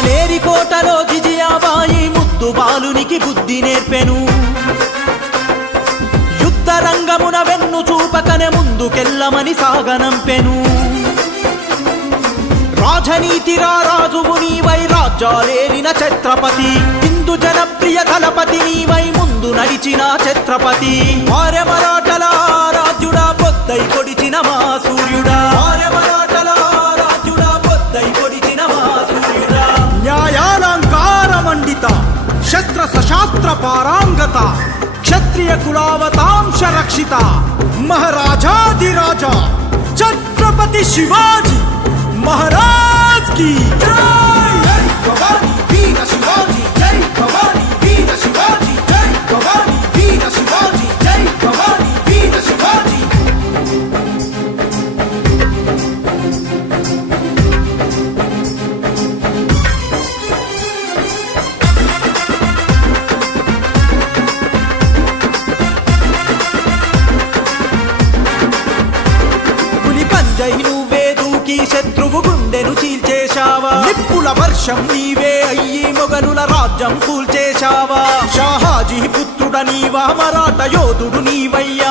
పాలేరి కోటలో జిజియాబాయి ముద్దు బాలునికి బుద్ధి నేర్పెను. యుద్ధ రంగమున వెన్ను చూపకనే ముందుకెళ్ళమని సాగనంపెను. రాజనీతిరా రాజువు నీవై రాజ్యాలేలిన ఛత్రపతి, హిందూ జనప్రియ దళపతి నీవై ముందు నడిచిన ఛత్రపతి. ఆర్య మరాఠల రాజ్యుడా పొద్దై పొడిచిన మా సూర్యుడా, ఆర్య మరాఠల రాజ్యుడా పొద్దై పొడిచిన మా సూర్యుడా. న్యాయాలంకార మండిత శస్త్ర సశాస్త్ర పారాంగత, క్షత్రియ కులావతాంశ రక్షిత, మహారాజాధిరాజా ఛత్రపతి శివాజీ మహారాజ్ की జై భవానీ వీర శివాజీ, జై భవానీ వీర శివాజీ, జై భవానీ వీర శివాజీ, జై భవానీ వీర శివాజీ. పులి పంజై నువ్వే దూకి శత్రువు గుండెను చీల్చేశావా, నిప్పుల వర్షం నీవే అయ్యి మొగనుల రాజ్యం కూల్చేశావా. షాహాజీ పుత్రుడ నీవా, మరాఠ యోధుడు నీవయ్యా,